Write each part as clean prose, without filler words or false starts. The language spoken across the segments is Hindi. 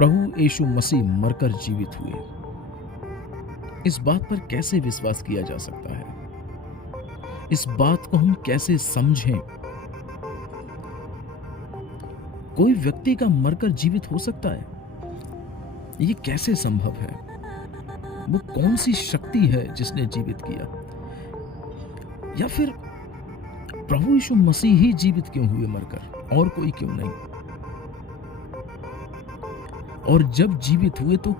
प्रभु यीशु मसीह मरकर जीवित हुए। इस बात पर कैसे विश्वास किया जा सकता है? इस बात को हम कैसे समझें? कोई व्यक्ति का मरकर जीवित हो सकता है? ये कैसे संभव है? वो कौन सी शक्ति है जिसने जीवित किया? या फिर प्रभु यीशु मसीह ही जीवित क्यों हुए मरकर, और कोई क्यों नहीं? और जब जीवित हुए तो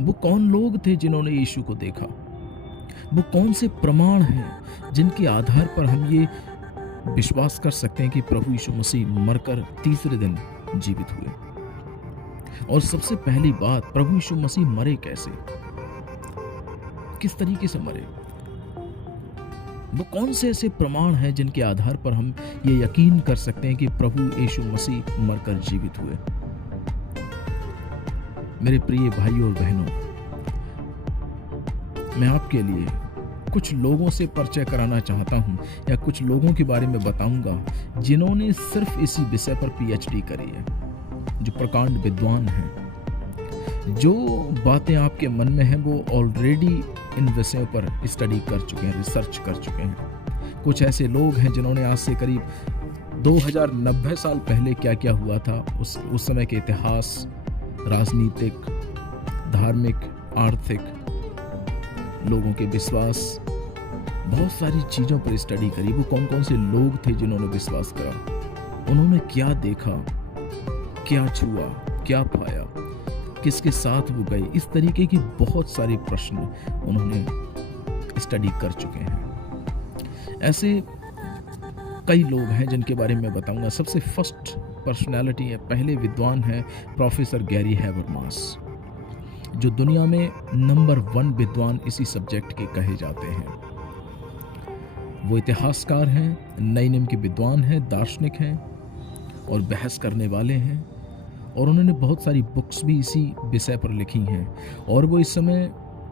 वो कौन लोग थे जिन्होंने यीशु को देखा? वो कौन से प्रमाण हैं जिनके आधार पर हम ये विश्वास कर सकते हैं कि प्रभु यीशु मसीह मरकर तीसरे दिन जीवित हुए? और सबसे पहली बात, प्रभु यीशु मसीह मरे कैसे? किस तरीके से मरे? वो कौन से ऐसे प्रमाण हैं जिनके आधार पर हम ये यकीन कर सकते हैं कि प्रभु यीशु मसीह मरकर जीवित हुए? मेरे प्रिय भाइयों और बहनों, मैं आपके लिए कुछ लोगों से परिचय कराना चाहता हूं, या कुछ लोगों के बारे में बताऊंगा जिन्होंने सिर्फ इसी विषय पर पीएचडी करी है, जो प्रकांड विद्वान हैं। जो बातें आपके मन में हैं वो ऑलरेडी इन विषयों पर स्टडी कर चुके हैं, रिसर्च कर चुके हैं। कुछ ऐसे लोग हैं जिन्होंने आज से करीब 2090 साल पहले क्या क्या हुआ था, उस समय के इतिहास, राजनीतिक, धार्मिक, आर्थिक, लोगों के विश्वास, बहुत सारी चीज़ों पर स्टडी करी। वो कौन कौन से लोग थे जिन्होंने विश्वास करा, उन्होंने क्या देखा, क्या छुआ, क्या पाया, किसके साथ वो गए, इस तरीके की बहुत सारे प्रश्न उन्होंने स्टडी कर चुके हैं। ऐसे कई लोग हैं जिनके बारे में बताऊंगा। सबसे फर्स्ट पर्सनालिटी है, पहले विद्वान हैं प्रोफेसर गैरी हैबरमास, जो दुनिया में नंबर 1 विद्वान इसी सब्जेक्ट के कहे जाते हैं। वो इतिहासकार हैं, नए नियम के विद्वान हैं, दार्शनिक हैं और बहस करने वाले हैं, और उन्होंने बहुत सारी बुक्स भी इसी विषय पर लिखी हैं। और वो इस समय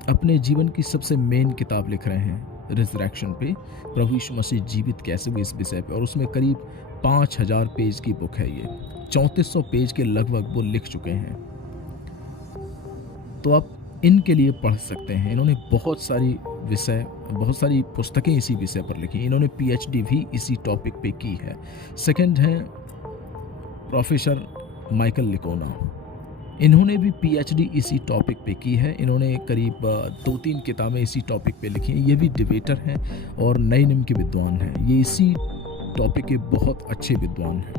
अपने जीवन की सबसे मेन किताब लिख रहे हैं रिजरेक्शन पे, प्रभु यीशु मसीह जीवित कैसे हुए, इस विषय पे। और उसमें करीब 5000 पेज की बुक है। ये 3400 पेज के लगभग वो लिख चुके हैं। तो आप इनके लिए पढ़ सकते हैं। इन्होंने बहुत सारी पुस्तकें इसी विषय पर लिखी। इन्होंने पीएचडी भी इसी टॉपिक पे की है। सेकंड हैं प्रोफेसर माइकल लिकोना, इन्होंने भी पीएचडी इसी टॉपिक पे की है। इन्होंने करीब 2-3 किताबें इसी टॉपिक पे लिखी हैं। ये भी डिबेटर हैं और नए नियम के विद्वान हैं। ये इसी टॉपिक के बहुत अच्छे विद्वान हैं।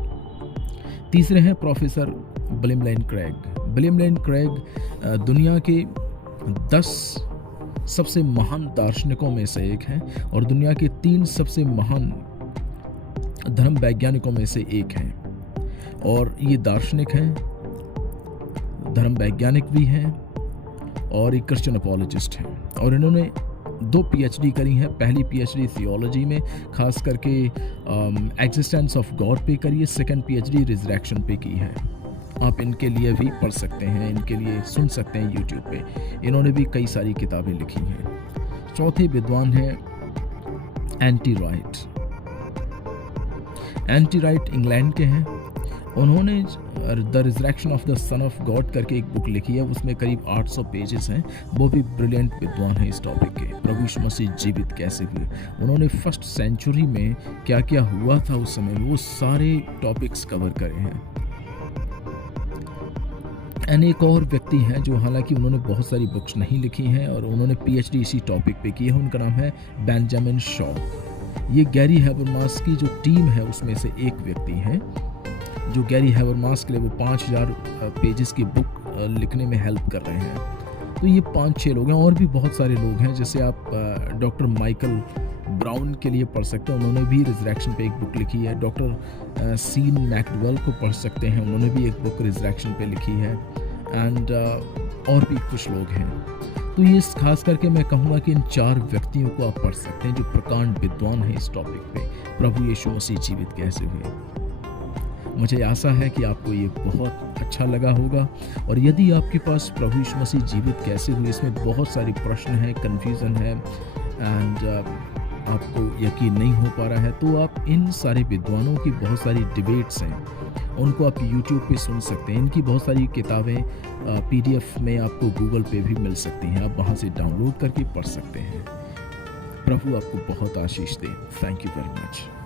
तीसरे हैं प्रोफेसर विलियम लेन क्रेग। विलियम लेन क्रेग दुनिया के 10 सबसे महान दार्शनिकों में से एक हैं और दुनिया के 3 सबसे महान धर्म वैज्ञानिकों में से एक हैं। और ये दार्शनिक हैं, धर्म वैज्ञानिक भी हैं और एक क्रिश्चियन अपॉलोजिस्ट हैं। और इन्होंने 2 पीएचडी करी हैं। पहली पीएचडी थियोलॉजी में, खास करके एग्जिस्टेंस ऑफ गॉड पे करी है। सेकंड पीएचडी रिजरेक्शन पे की है। आप इनके लिए भी पढ़ सकते हैं, इनके लिए सुन सकते हैं यूट्यूब पे। इन्होंने भी कई सारी किताबें लिखी हैं। चौथे विद्वान हैं NT. Right. NT. Right England के हैं। उन्होंने the resurrection of the son of God करके एक बुक लिखी है। उसमें करीब 800 पेजेस हैं। वो भी ब्रिलियंट विद्वान हैं इस टॉपिक के, प्रभु यीशु मसीह जीवित कैसे हुए। उन्होंने फर्स्ट सेंचुरी में क्या क्या हुआ था उस समय, वो सारे टॉपिक्स कवर करे हैं। एंड एक और व्यक्ति हैं जो हालांकि उन्होंने बहुत सारी बुक्स नहीं लिखी हैं और उन्होंने पीएचडी इसी टॉपिक पे की है। उनका नाम है बेंजामिन शॉ। ये गैरी हैबरमास की जो टीम है उसमें से एक व्यक्ति हैं, जो गैरी हैबरमास के लिए वो 5000 पेजेस की बुक लिखने में हेल्प कर रहे हैं। तो ये 5-6 लोग हैं। और भी बहुत सारे लोग हैं, जैसे आप डॉक्टर माइकल ब्राउन के लिए पढ़ सकते हैं। उन्होंने भी रिजरेक्शन पे एक बुक लिखी है। डॉक्टर सीन मैकडवेल को पढ़ सकते हैं, उन्होंने भी एक बुक रिजरेक्शन पे लिखी है। एंड और भी कुछ लोग हैं। तो ये खास करके मैं कहूँगा कि इन 4 व्यक्तियों को आप पढ़ सकते हैं जो प्रकांड विद्वान हैं इस टॉपिक पे, प्रभु यीशु मसीह जीवित कैसे हुए। मुझे आशा है कि आपको ये बहुत अच्छा लगा होगा। और यदि आपके पास प्रभु यीशु मसीह जीवित कैसे हुए, इसमें बहुत सारे प्रश्न हैं, कन्फ्यूज़न है एंड आपको यकीन नहीं हो पा रहा है, तो आप इन सारे विद्वानों की बहुत सारी डिबेट्स हैं उनको आप यूट्यूब पे सुन सकते हैं। इनकी बहुत सारी किताबें पीडीएफ में आपको गूगल पे भी मिल सकती हैं, आप वहाँ से डाउनलोड करके पढ़ सकते हैं। प्रभु आपको बहुत आशीष दे। Thank you very much.